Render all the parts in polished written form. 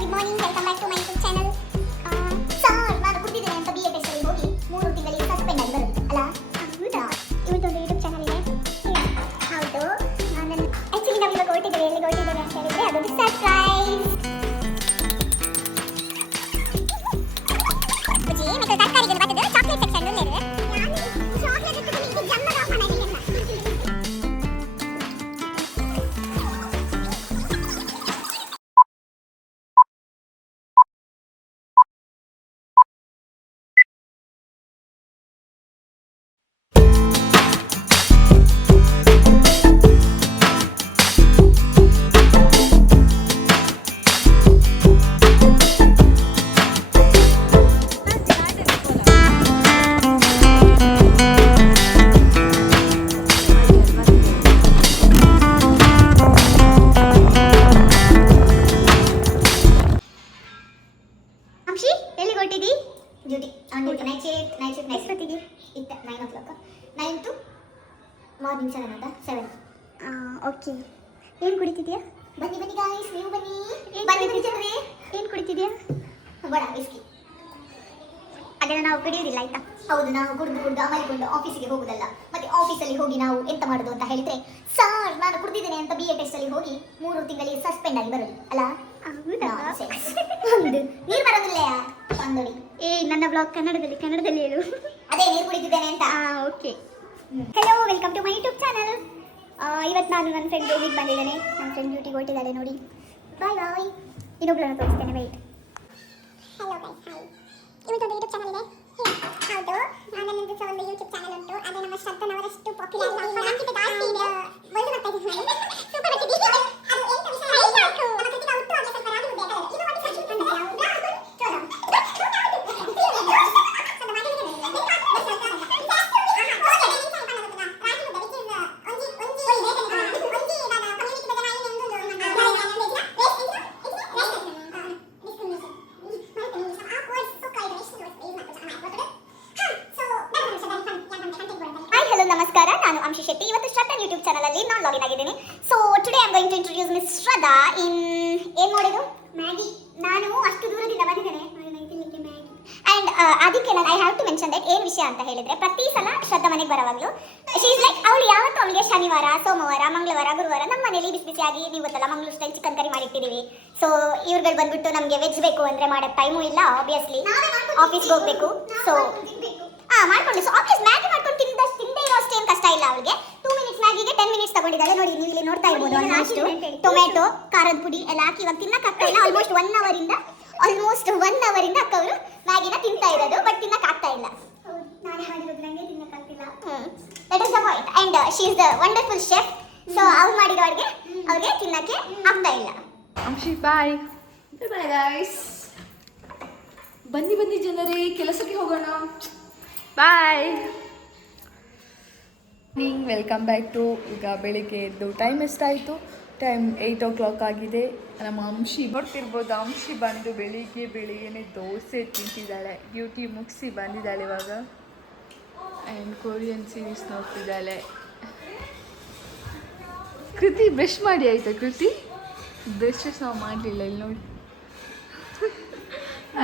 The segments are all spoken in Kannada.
Good morning, welcome back to my YouTube channel. Sir, ನಾನು ಕುಡಿದಿದ್ದೇನೆ ಅಂತ ಬಿ ಎ ಟೆಸ್ಟಲ್ಲಿ ಹೋಗಿ 3 ತಿಂಗಳಿಗೆ ಸಸ್ಪೆಂಡ್ ಆಗಿ ಬರುತ್ತೆ ಅಲ್ಲ? ಹೌದಾ? ಇವತ್ತೊಂದು ಯೂಟ್ಯೂಬ್ ಚಾನಲ್ ಇದೆ. ಹೌದು, ನಾನು ಆ್ಯಕ್ಚುಲಿ ನಾವು ಇವಾಗ ಹೊರಟಿದ್ದೇವೆ. ಎಲ್ಲಿಗೆ ಹೊರಟಿದ್ದೇವೆ ಅಂತ ಹೇಳಿದರೆ ಅದೊಂದು ಸರ್ಪ್ರೈಸ್. ಮತ್ತೆ ತರಕಾರಿಗಳು ಬರ್ತದೆ, ಚಾಕ್ಲೇಟ್ ಸೆಕ್ಷನ್ ಇದೆ. ಚಾಕ್ಲೇಟ್ ಇದು ಜಮ್ಮದ ಮನೆಯಲ್ಲಿ ಮಾರ್ನಿಂಗ್ 7 ಅಂತ 7. ಓಕೆ. ಏನು ಕುಡಿತಿದ್ಯಾ? ಬನ್ನಿ ಬನ್ನಿ ಗಾಯ್ಸ್, ನೀವು ಬನ್ನಿ. ಬನ್ನಿ ಬನ್ನಿ ಜನರೇ. ಏನು ಕುಡಿತಿದ್ಯಾ? ಬಡ ವಿಸ್ಕಿ. ಅದನ್ನು ನಾವು ಕುಡಿಯೋದಿಲ್ಲ ಆಯ್ತಾ? ಹೌದು, ನಾವು ಕುಡಿದು ಮಲಿಕೊಂಡು ಆಫೀಸಿಗೆ ಹೋಗುದಲ್ಲ. ಮತ್ತೆ ಆಫೀಸಲ್ಲಿ ಹೋಗಿ ನಾವು ಎಂತ ಮಾಡೋದು ಅಂತ ಹೇಳಿದ್ರೆ, ಸರ್ ನಾನು ಕುಡಿದಿದ್ದೇನೆ ಅಂತ ಬಿ ಎ ಟೆಸ್ಟಲ್ಲಿ ಹೋಗಿ 3 ತಿಂಗಳಿಗೆ ಸಸ್ಪೆಂಡ್ ಆಗಿ ಬರೋದು ಅಲ್ಲ? ನೀರು ಬರೋದಿಲ್ಲ ಒಂದೊಡಿ. ನನ್ನ ಬ್ಲಾಗ್ ಕನ್ನಡದಲ್ಲಿ ಹೇಳು. ಅದೇ ನೀರು ಕುಡಿತಿದ್ದೇನೆ ಅಂತ. Okay. Hello, welcome to my YouTube channel. ಇವತ್ತು ನಾನು ನನ್ನ ಫ್ರೆಂಡ್ ಡ್ಯೂಟಿಗೆ ಬಂದಿದ್ದೇನೆ. ನನ್ನ ಫ್ರೆಂಡ್ ಡ್ಯೂಟಿಗೆ ಹೊರಟಿದ್ದಾಳೆ ನೋಡಿ. ಬಾಯ್ ಬಾಯ್. ಇನ್ನೊಬ್ಳನ್ನು ತೋರಿಸ್ತೇನೆ, ವೆಯ್ಟ್. Hello guys, hi. ಇವತ್ತೊಂದು ಯೂಟ್ಯೂಬ್ ಚಾನಲ್ ಇದೆ. ಹೌದು, ನನ್ನದು ಸಹ ಒಂದು ಯೂಟ್ಯೂಬ್ ಚಾನಲ್ ಉಂಟು. ಆದರೆ ನಮ್ಮ ಶ್ರದ್ಧಾನವರಷ್ಟು ಪಾಪ್ಯುಲರ್ ಇಲ್ಲ. ನಮಗೆ ಜಾಸ್ತಿ ಇದೆ. ಒಂದು ಬರ್ತಾ ಇದೆ ನಾನು. ಸೂಪರ್ ಬರ್ತಿದೆ. ಅದು ಎಂತ ವಿಷಯ ಅಂದ್ರೆ ನಮ್ಮ ಕೃತಿಕಾ ಉಟ್ಟು ಅಲ್ಲಿ ಸ್ವಲ್ಪ ರಾಗಿ ಮುದ್ದೆ ಹಾಕಲ್ಲ. ಇದು ಮಾಡಿ ಸಚ್ಚು ಅಂತ ಯಾವುದು? ನಮಸ್ಕಾರ, ನಾನು ಅಂಶಿ ಶೆಟ್ಟಿ. ಇವತ್ತು ಶ್ರದ್ಧಾ ಯೂಟ್ಯೂಬ್ ಚಾನಲ್ ಅಲ್ಲಿ ನಾನು ಲಾಗಿನ್ ಆಗಿದ್ದೀನಿ. So today I am going to introduce miss Shraddha ಇನ್ ಏನು ಮಾಡೋದು ಮ್ಯಾಗಿ. ನಾನು ಅಷ್ಟು ದೂರದಿಂದ ಬಂದಿದ್ದೇನೆ ಆ್ಯಂಡ್ ಅದಕ್ಕೆ ನಾನು I have to mention that ಏನು ವಿಷಯ ಅಂತ ಹೇಳಿದರೆ, ಪ್ರತಿ ಸಲ ಶ್ರದ್ಧಾ ಮನೆಗೆ ಬರೋವಾಗಲೂ ಶಿ ಈಸ್ ಲೈಕ್, ಅವಳು ಯಾವತ್ತೂ ಅವಳಿಗೆ ಶನಿವಾರ, ಸೋಮವಾರ, ಮಂಗಳವಾರ, ಗುರುವಾರ ನಮ್ಮ ಮನೇಲಿ ಬಿಸಿ ಬಿಸಿಯಾಗಿ, ನೀವು ಗೊತ್ತಲ್ಲ ಮಂಗಳೂರು ಸ್ಟೈಲ್ ಚಿಕನ್ ಕರಿ ಮಾಡಿಟ್ಟಿದ್ದೀವಿ. ಸೊ ಇವ್ರುಗಳು ಬಂದ್ಬಿಟ್ಟು ನಮಗೆ ವೆಜ್ ಬೇಕು ಅಂದರೆ ಮಾಡೋಕ್ಕೆ ಟೈಮು ಇಲ್ಲ, ಆಬ್ವಿಯಸ್ಲಿ ಆಫೀಸ್ಗೆ ಹೋಗಬೇಕು. ಸೊ ಮಾಡ್ಕೊಂಡು ಸೊ ಆಬ್ವಿಯಸ್ ಮ್ಯಾಗಿ ಮಾಡ್ಕೊಂಡು ತಿಂದೇ ಇರೋ ಅಷ್ಟೇನು ಕಷ್ಟ ಇಲ್ಲ ಅವಳಿಗೆ. 2 ಮಿನಿಟ್ಸ್ ಮ್ಯಾಗಿಗೆ 10 ಮಿನಿಟ್ಸ್ ತಗೊಂಡಿದ್ದಾಳೆ ನೋಡಿ. ನೀವು ಇಲ್ಲಿ ನೋಡ್ತಾ ಇರ್ಬೋದು. ಆಲ್ಮೋಸ್ಟ್ ಟೊಮೆಟೊ, ಖಾರದ ಪುಡಿ ಎಲ್ಲ ಹಾಕಿ ಇವಾಗ ತಿನ್ನಕ್ಕಾಗ್ತಾ ಇಲ್ಲ. ಆಲ್ಮೋಸ್ಟ್ 1 ಅವರಿಂದ ಅಕ್ಕ ಅವರು ಮ್ಯಾಗಿನ ತಿಂತಾ ಇರೋದು, ಬಟ್ ತಿನ್ನಕ್ಕಾಗ್ತಾ ಇಲ್ಲ. ನಾನೇ ಮಾಡಿರೋದು, ನನಗೆ ತಿನ್ನಕ್ಕಾಗ್ತಿಲ್ಲ. That is the point. And she is the wonderful chef. So ಅವ್ರು ಮಾಡಿರೋ ಅಡುಗೆ ಅವ್ರಿಗೆ ತಿನ್ನಕ್ಕೆ ಆಗ್ತಾ ಇಲ್ಲ. Anshi bye bye guys. ಬನ್ನಿ ಜನರೇ, ಕೆಲಸಕ್ಕೆ ಹೋಗೋಣ. ಬಾಯ್. Welcome back to. ಈಗ ಬೆಳಿಗ್ಗೆ ಎದ್ದು ಟೈಮ್ ಎಷ್ಟಾಯಿತು? ಟೈಮ್ 8 o'clock ಆಗಿದೆ. ನಮ್ಮ ಅಂಶಿ ನೋಡ್ತಿರ್ಬೋದು. ಅಂಶಿ ಬಂದು ಬೆಳಿಗ್ಗೆನೇ ದೋಸೆ ತಿಂತಿದ್ದಾಳೆ. ಡ್ಯೂಟಿ ಮುಗಿಸಿ ಬಂದಿದ್ದಾಳೆ ಇವಾಗ. ಆ್ಯಂಡ್ ಕೊರಿಯನ್ ಸೀರೀಸ್ ನೋಡ್ತಿದ್ದಾಳೆ. ಕೃತಿ ಬ್ರಷ್ ಮಾಡಿ ಆಯಿತಾ? ಕೃತಿ ಬ್ರಷ್ ಸಹ ಮಾಡಲಿಲ್ಲ. ಇಲ್ಲಿ ನೋಡಿ,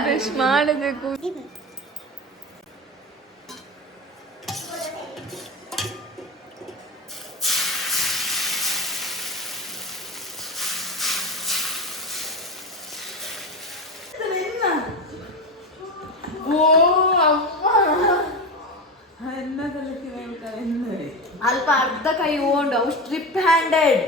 ಬ್ರಷ್ ಮಾಡಬೇಕು. ಅಲ್ಪ ಅರ್ಧ ಕೈ ಓಂಡು ಅವು ಸ್ಟ್ರಿಪ್ ಹ್ಯಾಂಡೆಡ್.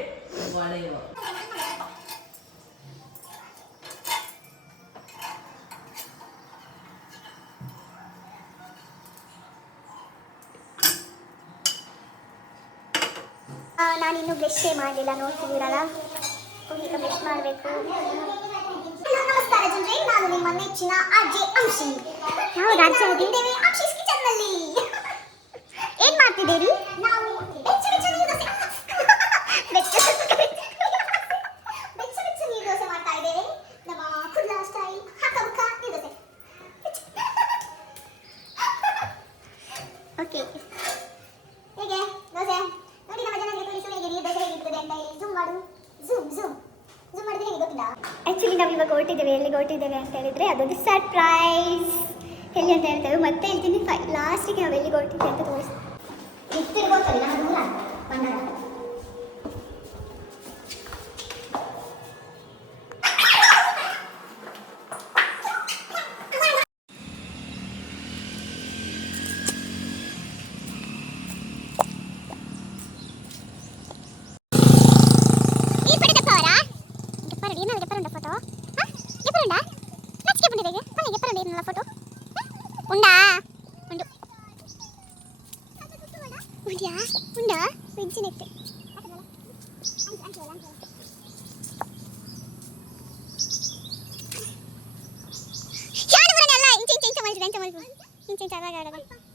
ನಾನಿನ್ನೂ ಬ್ರಷೇ ಮಾಡಲಿಲ್ಲ, ನೋಡ್ತಿದ್ದೀರಲ್ಲ. ಈಗ ಬ್ರಷ್ ಮಾಡಬೇಕು. ನಮಸ್ಕಾರ ಜನರೇ, ನಾನು ನಿಮ್ಮ ನೆಚ್ಚಿನ ಅಜ್ಜಿ ಅಂಶಿ. ನಾವು ರಾಜ್ಯದಿಂದೇವೆ ಅಂಶೀಸ್ ಕಿಚನ್ನಲ್ಲಿ. ಏನು ಮಾಡ್ತಿದ್ದೀರಿ? ನಾವು ಬೆಚ್ಚ ನೀರು ದೋಸೆ ಮಾಡ್ತಾ ಇದ್ದೇವೆ. ನಮ್ಮ ಕುಡ್ಲ ಸ್ಟೈಲ್ ಹಕ್ಕ ನೀರು ದೋಸೆ. ಓಕೆ, ಹೇಗೆ ದೋಸೆ ನೋಡಿ? ನಮ್ಮ ಜನರಿಗೆ ತೋರಿಸು ಹೇಗೆ ನೀರು ದೋಸೆ ಹೇಗಿರ್ತದೆ ಅಂತ ಹೇಳಿ. ಝೂಮ್ ಮಾಡಿದ್ರೆ ಹೇಗೆ ಗೊತ್ತಿಲ್ಲ. ಆ್ಯಕ್ಚುಲಿ ನಾವು ಇವಾಗ ಹೊರಟಿದ್ದೇವೆ. ಎಲ್ಲಿಗೆ ಹೊರಟಿದ್ದೇವೆ ಅಂತ ಹೇಳಿದರೆ ಅದೊಂದು ಸರ್ಪ್ರೈಸ್. ಎಲ್ಲಿ ಅಂತ ಹೇಳ್ತೇವೆ ಮತ್ತೆ ಹೇಳ್ತೀನಿ. ಲಾಸ್ಟಿಗೆ ನಾವು ಎಲ್ಲಿಗೆ ಹೊರಟಿದ್ದೇವೆ ಅಂತ ತೋರಿಸ್ತೀವಿ. ಗೊತ್ತಲ್ಲ ದೂರ ಬಂದಾಗ ఫోటో ఉండా ఉండు ఉండా ఉండా పెంచినట్టే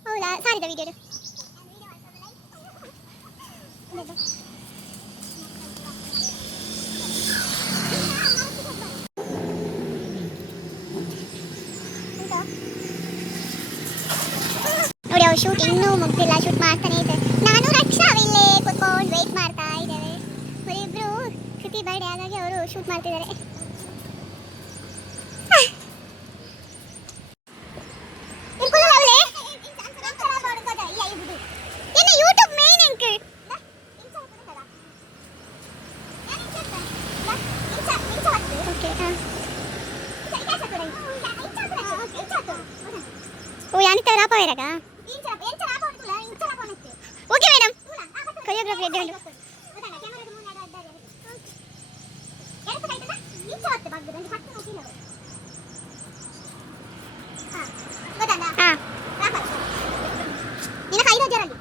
ಹೌದಾ ಸಾರಿದ ವಿಡಿಯೋ ನೋಡಿ ಅವ್ರು ಶೂಟ್ ಇನ್ನೂ ಮುಗ್ದಿಲ್ಲ. ಶೂಟ್ ಮಾಡ್ತಾನೆ ಇದ್ದಾರೆ. ನಾನು ರಕ್ಷಾ ಇಲ್ಲೇ ಕೂತ್ಕೊಂಡು ವೆಯ್ಟ್ ಮಾಡ್ತಾ ಇದ್ದೇವೆ. ಅವರಿಬ್ರು ಕೃತಿ ಬರ್ಡೇ ಹಾಗಾಗಿ ಅವರು ಶೂಟ್ ಮಾಡ್ತಿದ್ದಾರೆ. ఓ యానిత రాపోయారగా ఓకే మేడం కొరియోగ్రఫీ ఎడ్డండి ನಿನಗೆ 5 ಜರಲ್ಲಿ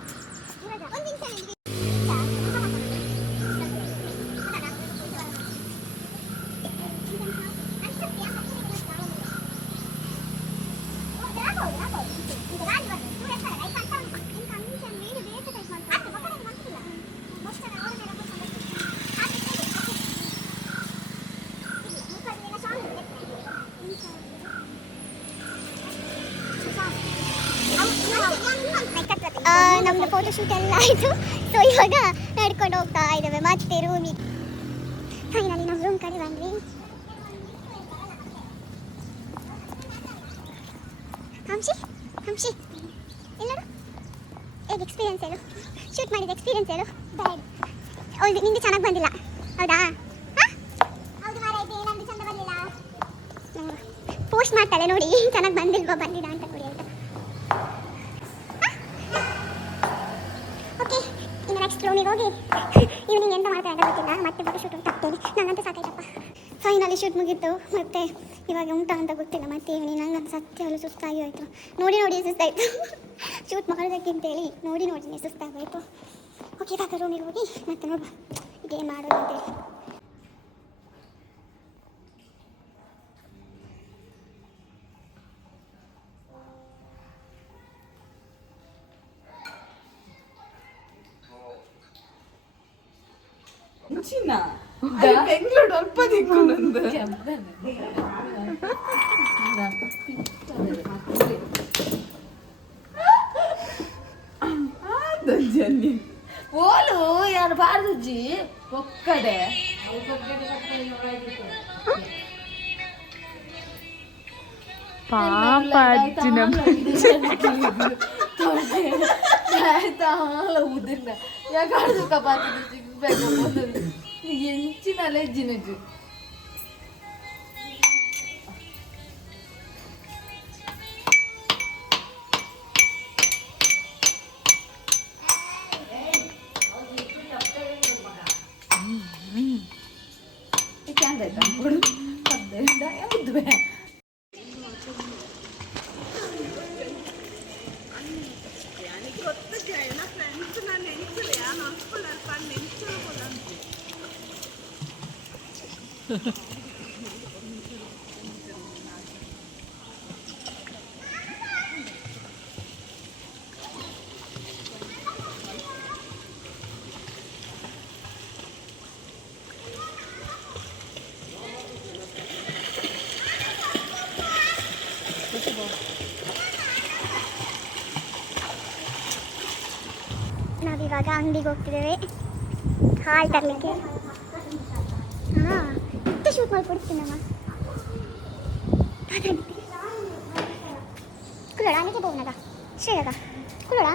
ನಮ್ಮದು ಫೋಟೋ ಶೂಟ್ ಎಲ್ಲ ಆಯಿತು. ಸೊ ಇವಾಗ ನಡ್ಕೊಂಡು ಹೋಗ್ತಾ ಇದ್ದೇವೆ ಮತ್ತೆ ರೂಮಿಗೆ. ಫೈನಲಿ ನಮ್ಮ ರೂಮ್ ಕಡೆ ಬಂದ್ವಿ. ಹಂಶಿ ಹಂಶಿ ಎಲ್ಲರೂ ಹೇಗೆ ಎಕ್ಸ್ಪೀರಿಯನ್ಸ್ ಹೇಳು. ಶೂಟ್ ಮಾಡಿದ ಎಕ್ಸ್ಪೀರಿಯನ್ಸ್ ಹೇಳು. ಬ್ಯಾಡ್ ಹೌದು ನಿಂದು ಚೆನ್ನಾಗಿ ಬಂದಿಲ್ಲ ಹೌದಾ? ಹೌದು ಮಾರಾಯ್ತೆ ನಮ್ಮದು ಚಂದ ಬರಲಿಲ್ಲ. ಪೋಸ್ಟ್ ಮಾಡ್ತಾಳೆ ನೋಡಿ ಚೆನ್ನಾಗಿ ಬಂದಿಲ್ವಾ ಬಂದಿಲ್ಲ ಅಂತ ನೋಡಿ ಆಯಿತಾ. ಓಕೆ ಇನ್ನು ನೆಕ್ಸ್ಟ್ ರೂಮಿಗೆ ಹೋಗಿ ಈವ್ನಿಂಗ್ ಎಂತ ಮಾಡ್ತಾರೆ ಅಂತ ಗೊತ್ತಿಲ್ಲ. ಮತ್ತೆ ಫೋಟೋ ಶೂಟ್ ತಪ್ಪೇನೆ ನಂಗಂತೂ ಸಾಕಾಯ್ತಪ್ಪ. Finally shoot ಮುಗಿತ್ತು. ಮತ್ತೆ ಇವಾಗ ಉಂಟಾ ಅಂತ ಗೊತ್ತಿಲ್ಲ. ಮತ್ತೆ ಈವ್ನಿಂಗ್ ನಂಗಂತ ಸತ್ಯ ಸುಸ್ತಾಗಿ ಹೋಯಿತು. ನೋಡಿ ಸುಸ್ತಾಯಿತು. ಶೂಟ್ ಮಾಡೋದಕ್ಕಿಂತೇಳಿ ನೋಡಿನೇ ಸುಸ್ತಾಗೋಯಿತು. ಓಕೆ ಇವಾಗ ರೂಮಿಗೆ ಹೋಗಿ ಮತ್ತೆ ನೋಡುವ ಇದೇನು ಮಾಡೋದು ಅಂತೇಳಿ. ಚಿನ್ನ ಬೆಂಗಳೂರು ಅಲ್ಪ ದಿಕ್ಕುನಂದು ಜನ್ನಿ ಓಲು ಯಾರು ಬಾರ್ದಜ್ಜಿ ಒಕ್ಕಡೆ ಪಾಪ ಅಜ್ಜಿನ ಉದಿರ್ನ ಯಾಕಾಡ್ದು ಕಪಾತಿದ್ದು ಸಿಗ್ಬೇಕು ಎಂಚಿನಲ್ಲೇ ಜಿನಜು ನಾವಿವಾಗ ಅಂಗಡಿಗೆ ಹೋಗ್ತಿದ್ದೇವೆ ಹಾಲು ತರಲಿಕ್ಕೆ. ಹಾಂ ಮತ್ತೆ ಶೂಟ್ ಮಾಡಿಕೊಡ್ತೀನಮ್ಮ. ಕುಳ್ಳೋಣ ನಿಮಗೆ ಬೋನಗ ಶ್ರೀರಗ ಕುಳ್ಳೋಣ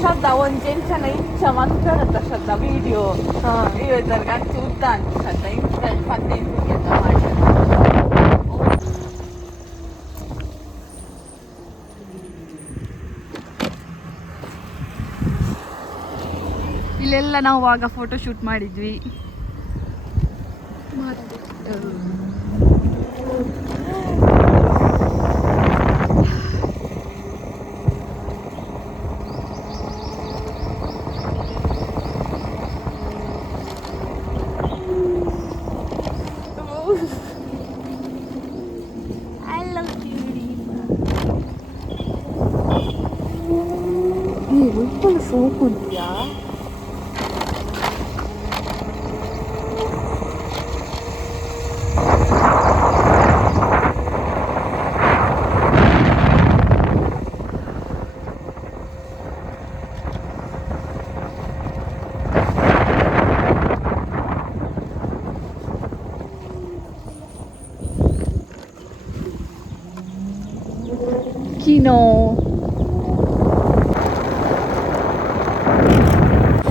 ಶ್ರದ್ಧಾ ಒಂದು ಟೆನ್ಷನ್ ಇಂಚ ಮಾಡ್ತಾರಂತ ಶ್ರದ್ಧಾ ವಿಡಿಯೋ ಇವತ್ತರ್ಗ ಚೂತ ಅಂತ ಶ್ರದ್ಧಾ ಇಂಚ 15 ಅಂತ ಮಾಡ್ತಾರೆ ಇಲ್ಲೆಲ್ಲ ನಾವು ಆಗ ಫೋಟೋ ಶೂಟ್ ಮಾಡಿದ್ವಿ. ಸೋಕುಂತ್ಯಾ Kino.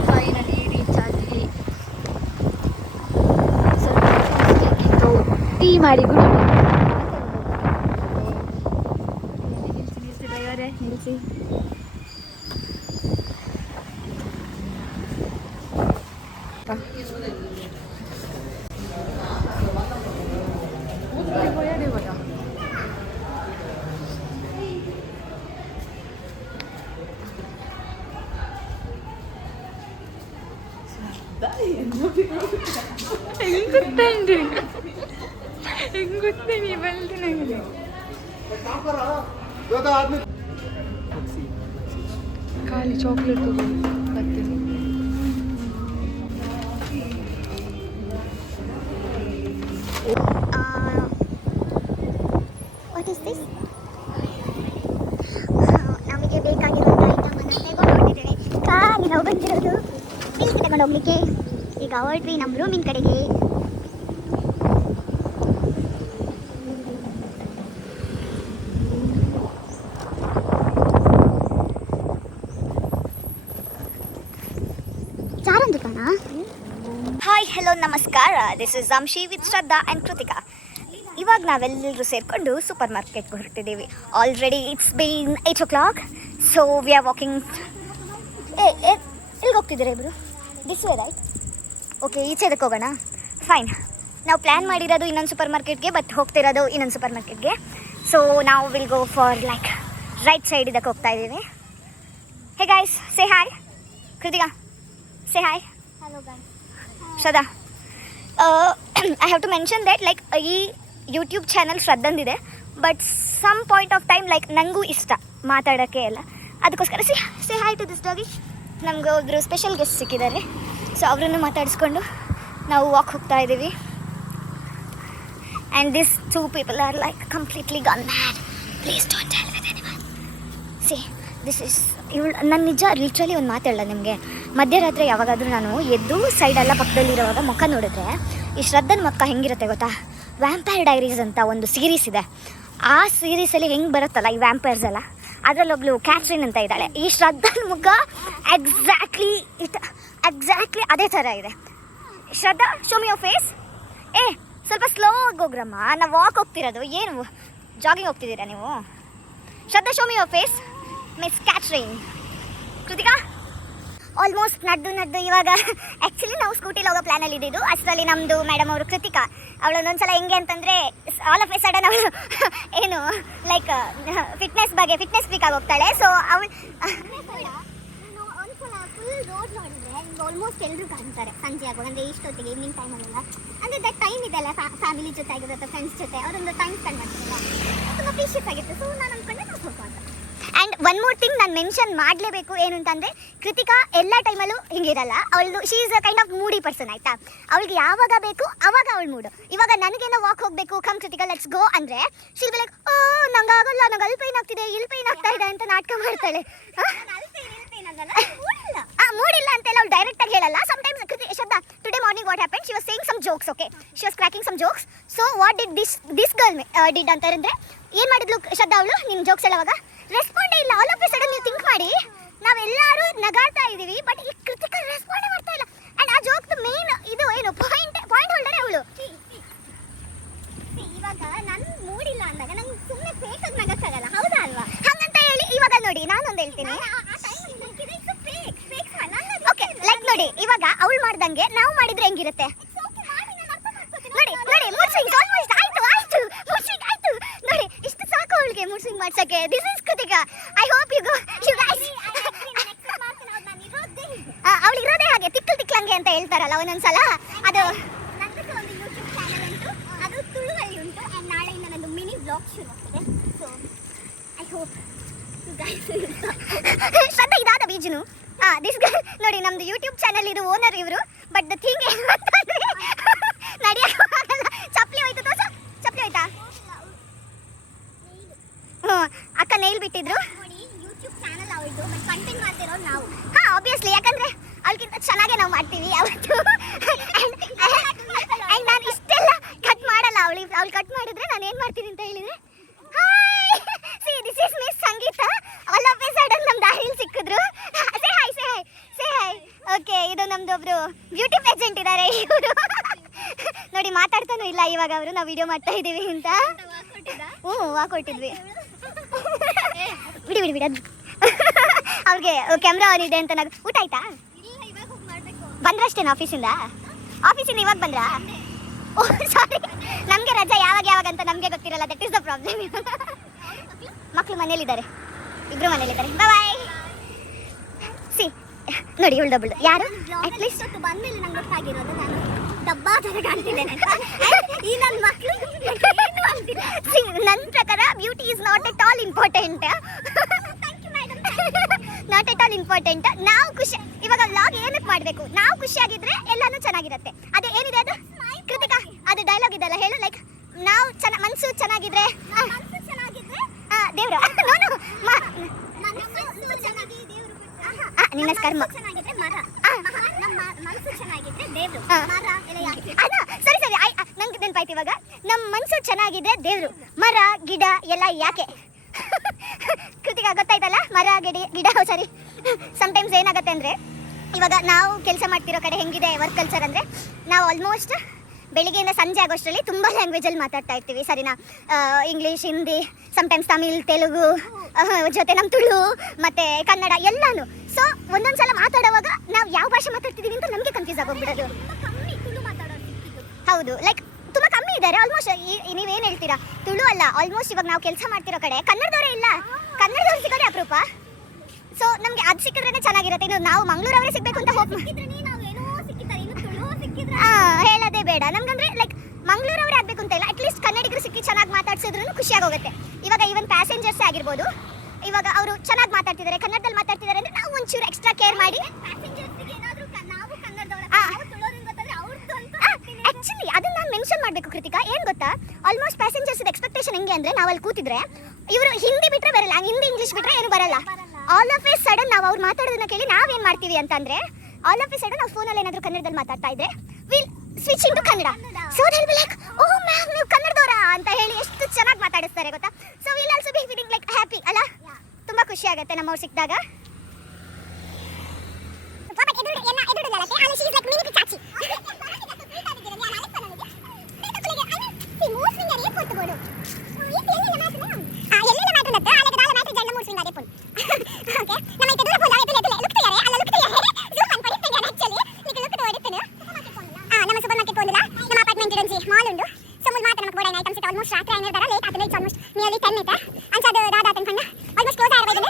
Finally reach ಆದ್ವಿ. ಸ್ವಲ್ಪ ಟೀ ಮಾಡಿ ಕುಡಿದ್ವಿ. ನಿಲ್ಸಿ ಡ್ರೈವರೇ ನಿಲ್ಸಿ. ಹೆಂಗುತ್ತೆ ನೀ ಬಲ್ದು ನನಗೆ ಖಾಲಿ ಚಾಕ್ಲೇಟ್ ತಗೊಂಡು ಬರ್ತೀನಿ. What is this? ನಮಗೆ ಬೇಕಾಗಿರುವಂಥ ಐಟಮನ್ನು ತಗೊಂಡು ಹೊರಟಿದ್ದೇವೆ. ಖಾಲಿ ನಾವು ಬಂದಿರೋದು ಮಿಲ್ಕ್ ತಗೊಂಡು ಹೋಗ್ಲಿಕ್ಕೆ. ಈಗ ಹೊರಟ್ವಿ ನಮ್ಮ ರೂಮಿನ ಕಡೆಗೆ. ಹಾಯ್ ಹೆಲೋ ನಮಸ್ಕಾರ, this is Anshi with Shraddha and Kritika. ಇವಾಗ ನಾವೆಲ್ಲರೂ ಸೇರಿಕೊಂಡು ಸೂಪರ್ ಮಾರ್ಕೆಟ್ಗೆ ಹೊರಟಿದ್ದೀವಿ. Already it's been 8 o'clock, so we are walking. ಎಲ್ಲಿಗೆ ಹೋಗ್ತಿದ್ದೀರಾ ಇಬ್ಬರು? This way right? ಓಕೆ, ಈಚೆದಕ್ಕೆ ಹೋಗೋಣ. ಫೈನ್. ನಾವು ಪ್ಲ್ಯಾನ್ ಮಾಡಿರೋದು ಇನ್ನೊಂದು ಸೂಪರ್ ಮಾರ್ಕೆಟ್ಗೆ, ಬಟ್ ಹೋಗ್ತಿರೋದು ಇನ್ನೊಂದು ಸೂಪರ್ ಮಾರ್ಕೆಟ್ಗೆ. ಸೊ ನಾವು will go for like right side ಇದಕ್ಕೆ ಹೋಗ್ತಾ ಇದ್ದೀವಿ. Hey guys, say hi. Kritika, say hi. Hello guys. Shraddha, I have to mention that like ಈ ಯೂಟ್ಯೂಬ್ ಚಾನಲ್ ಶ್ರದ್ಧಂದಿದೆ, but some point of time like ನನಗೂ ಇಷ್ಟ ಮಾತಾಡೋಕ್ಕೆ ಎಲ್ಲ. ಅದಕ್ಕೋಸ್ಕರ say hi to this doggy. ನಮ್ಗೆ ಒಬ್ಬರು ಸ್ಪೆಷಲ್ ಗೆಸ್ಟ್ ಸಿಕ್ಕಿದ್ದಾರೆ, ಸೊ ಅವರನ್ನು ಮಾತಾಡಿಸ್ಕೊಂಡು ನಾವು ವಾಕ್ ಹೋಗ್ತಾ ಇದ್ದೀವಿ. And this 2 people are like completely gun mad. Please don't tell with anyone. C this is ಇವಳು ನಾನು ನಿಜ ಲಿಟ್ರಲಿ ಒಂದು ಮಾತು ಹೇಳ ನಿಮಗೆ. ಮಧ್ಯರಾತ್ರಿ ಯಾವಾಗಾದರೂ ನಾನು ಎದ್ದು ಸೈಡೆಲ್ಲ ಪಕ್ಕದಲ್ಲಿರುವಾಗ ಮುಖ ನೋಡಿದ್ರೆ ಈ ಶ್ರದ್ಧನ ಮುಖ ಹೆಂಗಿರುತ್ತೆ ಗೊತ್ತಾ? ವ್ಯಾಂಪೈರ್ ಡೈರೀಸ್ ಅಂತ ಒಂದು ಸೀರೀಸ್ ಇದೆ. ಆ ಸೀರೀಸಲ್ಲಿ ಹೆಂಗೆ ಬರುತ್ತಲ್ಲ ಈ ವ್ಯಾಂಪೈರ್ಸ್ ಎಲ್ಲ, ಅದರಲ್ಲೊಬ್ಳು ಕ್ಯಾಟ್ರಿನ್ ಅಂತ ಇದ್ದಾಳೆ. ಈ ಶ್ರದ್ಧನ ಮುಖ ಎಕ್ಸಾಕ್ಟ್ಲಿ ಅದೇ ಥರ ಇದೆ. Shraddha, show me your face. ಸ್ವಲ್ಪ ಸ್ಲೋ ಆಗಿ ಹೋಗ್ರಮ್ಮ, ನಾವು ವಾಕ್ ಹೋಗ್ತಿರೋದು. ಏನು ಜಾಗಿಂಗ್ ಹೋಗ್ತಿದ್ದೀರಾ ನೀವು? Shraddha, show me your face. Miss Katrin. Kritika, almost ನಡೆದು ಇವಾಗ ಆ್ಯಕ್ಚುಲಿ ನಾವು ಸ್ಕೂಟಿಲಿ ಹೋಗೋ ಪ್ಲ್ಯಾನಲ್ಲಿ ಇದ್ದಿದ್ದು. ಅಷ್ಟರಲ್ಲಿ ನಮ್ಮದು ಮೇಡಮ್ ಅವರು ಕೃತಿಕಾ, ಅವಳೊಂದೊಂದ್ಸಲ ಹೆಂಗೆ ಅಂತಂದರೆ ಆಲ್ ಆಫ್ ಎ ಸಡನ್ ಅವಳು ಏನು ಲೈಕ್ ಫಿಟ್ನೆಸ್ ಫ್ರೀಕ್ ಆಗಿ ಹೋಗ್ತಾಳೆ. ಸೊ ಅವಳು ಒಂದ್ಸಲ ಫುಲ್ ರೋಡ್ ನೋಡಿದ್ರೆ ಆಲ್ಮೋಸ್ಟ್ ಎಲ್ಲರೂ ಕಾಣ್ತಾರೆ ಸಂಜೆ ಆಗುವಾಗ, ಅಂದರೆ ಇಷ್ಟೊತ್ತಿಗೆ ಈವ್ನಿಂಗ್ ಟೈಮಲ್ಲೆಲ್ಲ. ಅಂದರೆ ದಟ್ ಟೈಮ್ ಇದೆಲ್ಲ ಫ್ಯಾಮಿಲಿ ಜೊತೆ ಆಗಿರುತ್ತೆ, ಫ್ರೆಂಡ್ಸ್ ಜೊತೆ ಅವರೊಂದು ಟೈಮ್ ಸ್ಪೆಂಡ್ ಮಾಡ್ತಾರಲ್ಲ, ತುಂಬ ಪ್ರೀಶಿಯಸ್ ಆಗಿತ್ತು. ಸೊ ನಾನು ಅಂದ್ಕೊಂಡೆ ನಾವು ಹೋಗುವ ಅಂತ. ಆ್ಯಂಡ್ ಒನ್ ಮೋರ್ ಥಿಂಗ್ ನಾನು ಮೆನ್ಷನ್ ಮಾಡಲೇಬೇಕು ಏನು ಅಂತಂದರೆ, ಕೃತಿಕಾ ಎಲ್ಲ ಟೈಮಲ್ಲೂ ಹಿಂಗಿರಲ್ಲ. ಅವಳು she is a kind of moody person ಆಯಿತಾ. ಅವಳಿಗೆ ಯಾವಾಗ ಬೇಕು ಅವಾಗ ಅವಳು ಮೂಡು. ಇವಾಗ ನನಗೇನೋ ವಾಕ್ ಹೋಗಬೇಕು, ಕಮ್ ಕೃತಿಕಾ ಲೆಟ್ಸ್ ಗೋ ಅಂದರೆ ಶೀಲ್ ಬಿ ಲೈಕ್, ಓ ನಂಗಾಗಲ್ಲ, ನಂಗೆ ಅಲ್ಲಿ ಪೈನ್ ಆಗ್ತಿದೆ, ಇಲ್ಲಿ ಪೈನ್ ಆಗ್ತಾ ಇದೆ ಅಂತ ನಾಟಕ ಮಾಡ್ತಾಳೆ. ಮೂಡಿಲ್ಲ ಅಂತೆಲ್ಲ ಅವಳು ಡೈರೆಕ್ಟಾಗಿ ಹೇಳಲ್ಲ. Sometimes Shraddha, today morning what happen, she was saying some jokes. Okay, she was cracking some jokes. So what did this girl did ಅಂತ ಹೇಳಿದ್ರೆ, ಏನು ಮಾಡಿದ್ಲು ಶ್ರದ್ಧಾ ಅವಳು ನಿಮ್ಮ ಜೋಕ್ಸ್ ಎಲ್ಲ ಅವಾಗ ರೆಸ್ಪಾಂಡೇ ಇಲ್ಲ. ಆಲ್ ಆಫ್ ಎ ಸಡನ್ ನೀವು ಥಿಂಕ್ ಮಾಡಿ, ನಾವೆಲ್ಲರೂ ನಗಾಡ್ತಾ ಇದ್ದೀವಿ, ಬಟ್ ಈ ಕೃತಿಕಾ ರೆಸ್ಪಾಂಡೇ ಮಾಡ್ತಾ ಇಲ್ಲ. ಆ್ಯಂಡ್ ಆ ಜೋಕ್ ಮೇನ್ ಇದು ಏನು ಪಾಯಿಂಟ್ ಹೋಲ್ಡರೇ ಅವಳು. ಇವಾಗ ನನ್ನ ಮೂಡಿಲ್ಲ ಅಂದಾಗ ನಂಗೆ ಸುಮ್ಮನೆ ಫೇಕಾಗಿ ನಗಕ್ಕಾಗಲ್ಲ, ಹೌದಾ ಅಲ್ವಾ? ಹಾಗಂತ ಹೇಳಿ ಇವಾಗ ನೋಡಿ ನಾನೊಂದು ಹೇಳ್ತೀನಿ. ಓಕೆ, ಲೈಕ್ ನೋಡಿ, ಇವಾಗ ಅವಳು ಮಾಡ್ದಂಗೆ ನಾವು ಮಾಡಿದ್ರೆ ಹೆಂಗಿರುತ್ತೆ ನೋಡಿ. ನೋಡಿ ಮೂಡ್ ಸ್ವಿಂಗ್ಸ್ ಆಲ್ಮೋಸ್ಟ್ ಆಯ್ತು ಮೂಡ್ ಸ್ವಿಂಗ್ ಆಯ್ತು ನೋಡಿ. ಇಷ್ಟು ಸಾಕು ಅವಳಿಗೆ ಮೂಡ್ ಸ್ವಿಂಗ್ ಮಾಡ್ಸಕ್ಕೆ. This is Kritika. I hope you guys ಅವಳಿಗೆ ಇರೋದೇ ಹಾಗೆ ತಿಕ್ಕಂಗೆ ಅಂತ ಹೇಳ್ತಾರಲ್ಲ ಒಂದೊಂದ್ಸಲ. ಅದು ಒಂದು ಯೂಟ್ಯೂಬ್ ಚಾನಲ್ ಉಂಟು, ಅದು ತುಳುವಲ್ಲಿ ಉಂಟು. ಆ್ಯಂಡ್ ನಾಳೆಯಿಂದ ನಂದು ಮಿನಿ ಬ್ಲಾಗ್ ಶುರು ಆಗ್ತದೆ. So I hope you guys Shraddha ಇದಾದ ಬೀಜನು ದಿಸ್ ನೋಡಿ, ನಮ್ದು ಯೂಟ್ಯೂಬ್ ಚಾನಲ್ ಇದು ಓನರ್ ಇವರು. ಬಟ್ ದ ಥಿಂಗ್ ಏನು ಅಂತಂದರೆ ನಡೆಯೋಕ್ಕಾಗಲ್ಲ. ಚಪ್ಪಲಿ ಹೋಯ್ತು ತೋರ್ಸ, ಚಪ್ಪಲಿ ಹೋಯ್ತಾ? ಹ್ಞೂ, ಅಕ್ಕ ನೇಲ್ ಬಿಟ್ಟಿದ್ರು. ಯೂಟ್ಯೂಬ್ ಚಾನಲ್ ಅವಳದು, ಬಟ್ ಕಂಟೆಂಟ್ ಮಾಡ್ತಿರೋದು ನಾವು. ಹಾಂ, ಆಬ್ವಿಯಸ್ಲಿ, ಯಾಕಂದರೆ ಅವಳಿಗಿಂತ ಚೆನ್ನಾಗೇ ನಾವು ಮಾಡ್ತೀವಿ ಯಾವತ್ತು. ಆ್ಯಂಡ್ ನಾನು ಇಷ್ಟೆಲ್ಲ ಕಟ್ ಮಾಡಲ್ಲ. ಅವಳು ಕಟ್ ಮಾಡಿದ್ರೆ ನಾನು ಏನು ಮಾಡ್ತೀನಿ ಅಂತ ಹೇಳಿದರೆ, hi see this is miss Sangeetha. All of a sudden ನಮ್ಮ ದಾರಿಯಲ್ಲಿ ಸಿಕ್ಕಿದ್ರು. Say hi say hi say hi. Okay, ಇದು ನಮ್ದು ಒಬ್ರು ಬ್ಯೂಟಿ ಪೇಜೆಂಟ್ ಇದ್ದಾರೆ ಇವರು. ನೋಡಿ ಮಾತಾಡ್ತಾನೂ ಇಲ್ಲ ಇವಾಗ ಅವರು, ನಾವು ವಿಡಿಯೋ ಮಾಡ್ತಾ ಇದ್ದೀವಿ ಅಂತ. ಹ್ಞೂ, ಕೊಟ್ಟಿದ್ವಿ. ಬಿಡಿ ಅದು ಅವ್ರಿಗೆ ಕ್ಯಾಮ್ರಾ ಆನ್ ಇದೆ ಅಂತ. ಊಟ ಆಯ್ತಾ? ಬಂದ್ರಷ್ಟೇನು ಆಫೀಸಿಂದ ಇವಾಗ ಬಂದ್ರಾ? ಓಹ್ ಸಾರಿ, ನಮಗೆ ರಜಾ ಯಾವಾಗ ಅಂತ ನಮಗೆ ಗೊತ್ತಿರಲ್ಲ. That is the problem. ಮಕ್ಕಳು ಮನೇಲಿದ್ದಾರೆ, ಇಬ್ಬರು ಮನೇಲಿದ್ದಾರೆ. ಬಾಯ್. ಸಿ ನೋಡಿ, ಇವಳು ಡಬಲ್ ಯಾರು ಅಟ್ಲೀಸ್ಟ್ ಬಂದ್ಮೇಲೆ ನಂಗೆ ಗೊತ್ತಾಗಿರೋದು ನಾನು ಡಬ್ಬಾ ಥರ ಕಾಣ್ತಿದ್ದೇನೆ. ಈ ನನ್ನ ಮಕ್ಕಳು ಸಿ, ನನ್ನ ಪ್ರಕಾರ beauty is not at all important. Not at all important. ನಾವು ಖುಷಿ, ಇವಾಗ ವ್ಲಾಗ್ ಏನಕ್ಕೆ ಮಾಡಬೇಕು, ನಾವು ಖುಷಿಯಾಗಿದ್ರೆ ಎಲ್ಲಾನು ಚೆನ್ನಾಗಿರುತ್ತೆ. ಅದು ಏನಿದೆ ಅದು ಕೃತಿಕಾ, ಅದು ಡೈಲಾಗ್ ಇದೆಲ್ಲ ಹೇಳು. ಲೈಕ್ ನಾವು ಮನಸ್ಸು ಚೆನ್ನಾಗಿದ್ರೆ ದೇವ್ರು ನಿನ್ನ ಕರ್ಮ. ಸರಿ ನಂಗೆ ನೆನಪಾಯ್ತು ಇವಾಗ. ನಮ್ಮ ಮನಸ್ಸು ಚೆನ್ನಾಗಿದೆ, ದೇವ್ರು, ಮರ ಗಿಡ ಎಲ್ಲ ಯಾಕೆ? ಕೃತಿಕಾ ಗೊತ್ತಾಯ್ತಲ್ಲ, ಮರ ಗಿಡ ಸಾರಿ. ಸಮ್ಟೈಮ್ಸ್ ಏನಾಗುತ್ತೆ ಅಂದರೆ, ಇವಾಗ ನಾವು ಕೆಲಸ ಮಾಡ್ತಿರೋ ಕಡೆ ಹೆಂಗಿದೆ ವರ್ಕ್ ಕಲ್ಚರ್ ಅಂದರೆ, ನಾವು ಆಲ್ಮೋಸ್ಟ್ ಬೆಳಿಗ್ಗೆಯಿಂದ ಸಂಜೆ ಆಗೋಷ್ಟರಲ್ಲಿ ತುಂಬ ಲ್ಯಾಂಗ್ವೇಜಲ್ಲಿ ಮಾತಾಡ್ತಾ ಇರ್ತೀವಿ, ಸರಿನಾ? ಇಂಗ್ಲೀಷ್, ಹಿಂದಿ, ಸಮ್ಟೈಮ್ಸ್ ತಮಿಳ್, ತೆಲುಗು, ಜೊತೆ ನಮ್ಮ ತುಳು ಮತ್ತು ಕನ್ನಡ ಎಲ್ಲಾನು. ಸೊ ಒಂದೊಂದು ಸಲ ಮಾತಾಡುವಾಗ ನಾವು ಯಾವ ಭಾಷೆ ಮಾತಾಡ್ತಿದ್ದೀವಿ ಅಂತ ನಮಗೆ ಕನ್ಫ್ಯೂಸ್ ಆಗೋಗ್ಬಿಡೋದು. ಹೌದು, ಲೈಕ್ ತುಂಬ ಕಮ್ಮಿ ಇದ್ದಾರೆ. ಆಲ್ಮೋಸ್ಟ್ ನೀವೇನು ಹೇಳ್ತೀರಾ, ತುಳು ಅಲ್ಲ, ಆಲ್ಮೋಸ್ಟ್ ಇವಾಗ ನಾವು ಕೆಲಸ ಮಾಡ್ತಿರೋ ಕಡೆ ಕನ್ನಡದವರೇ ಇಲ್ಲ. ಕನ್ನಡದವ್ರು ಸಿಗೋದೇ ಅಪರೂಪ. ಸೊ ನಮಗೆ ಅದು ಸಿಕ್ಕಿದ್ರೇ ಚೆನ್ನಾಗಿರುತ್ತೆ. ಇನ್ನು ನಾವು ಮಂಗಳೂರವರೇ ಸಿಗಬೇಕು ಅಂತ ಹೋಗಿ ಹೇಳೋದೇ ಬೇಡ ನಮ್ಗಂದ್ರೆ. ಲೈಕ್ ಮಂಗಳೂರವರೇ ಆಗಬೇಕು ಅಂತ ಇಲ್ಲ, ಅಟ್ಲೀಸ್ಟ್ ಕನ್ನಡಿಗರು ಸಿಕ್ಕಿ ಚೆನ್ನಾಗಿ ಮಾತಾಡ್ಸಿದ್ರು ಖುಷಿಯಾಗೋಗುತ್ತೆ. ಇವಾಗ ಈವನ್ ಪ್ಯಾಸೆಂಜರ್ಸೇ ಆಗಿರ್ಬೋದು, ಇವಾಗ ಅವರು ಚೆನ್ನಾಗಿ ಮಾತಾಡ್ತಿದ್ದಾರೆ, ಕನ್ನಡದಲ್ಲಿ ಮಾತಾಡ್ತಿದ್ದಾರೆ ಅಂದರೆ ನಾವು ಒಂಚೂರು ಎಕ್ಸ್ಟ್ರಾ ಕೇರ್ ಮಾಡಿ. ಆ್ಯಕ್ಚುಲಿ ಅದನ್ನ ನಾನು ಮೆನ್ಷನ್ ಮಾಡಬೇಕು ಕೃತಿಕಾ. ಏನು ಗೊತ್ತಾ, ಆಲ್ಮೋಸ್ಟ್ ಪ್ಯಾಸೆಂಜರ್ಸ್ ಎಕ್ಸ್ಪೆಕ್ಟೇಷನ್ ಹೆಂಗೆ ಅಂದರೆ, ನಾವು ಅಲ್ಲಿ ಕೂತಿದ್ರೆ ಇವರು ಹಿಂದಿ ಬಿಟ್ಟರೆ ಬರಲ್ಲ, ಹಿಂದಿ ಇಂಗ್ಲೀಷ್ ಬಿಟ್ಟರೆ ಏನು ಬರಲ್ಲ. ಆಲ್ ಆಫ್ ಎ ಸಡನ್ ನಾವು ಅವ್ರು ಮಾತಾಡೋದನ್ನ ಕೇಳಿ ನಾವೇನು ಮಾಡ್ತೀವಿ ಅಂತಂದರೆ, ಆಲ್ ಆಫ್ ಎ ಸಡನ್ ನಾವು ಫೋನಲ್ಲಿ ಏನಾದರೂ ಕನ್ನಡದಲ್ಲಿ ಮಾತಾಡ್ತಾ ಇದ್ರೆ will switch into Kannada. So they'll be like, oh ma'am ನೀವು ಕನ್ನಡದವರಾ ಅಂತ ಹೇಳಿ ಎಷ್ಟು ಚೆನ್ನಾಗಿ ಮಾತಾಡಿಸ್ತಾರೆ ಗೊತ್ತಾ. So will also be feeling like happy ಅಲ್ಲ. ತುಂಬ ಖುಷಿ ಆಗುತ್ತೆ ನಮ್ಮವ್ರು ಸಿಕ್ಕಿದಾಗ. ಮಾಲ್ ಉಂಟು. ಸೊ ಮುಲ್ ಮಾತ್ರ ನಮಗೆ ಬೋರ್ಡ್ ಐಟಮ್ಸ್ ಇತ್ತು. ಆಲ್ಮೋಸ್ಟ್ ರಾತ್ರಿ ಐನರ್ ಲೇಟ್ ಆಗುತ್ತೆ. ಇಟ್ಸ್ ಆಲ್ಮೋಸ್ಟ್ ನಿಯರ್ಲಿ 10 ಇದೆ. ಅನ್ಸದು ದಾದಾ ತನ್ಕಂಡ ಆಲ್ಮೋಸ್ಟ್ ಕ್ಲೋಸ್ ಆಗಿರೋದು.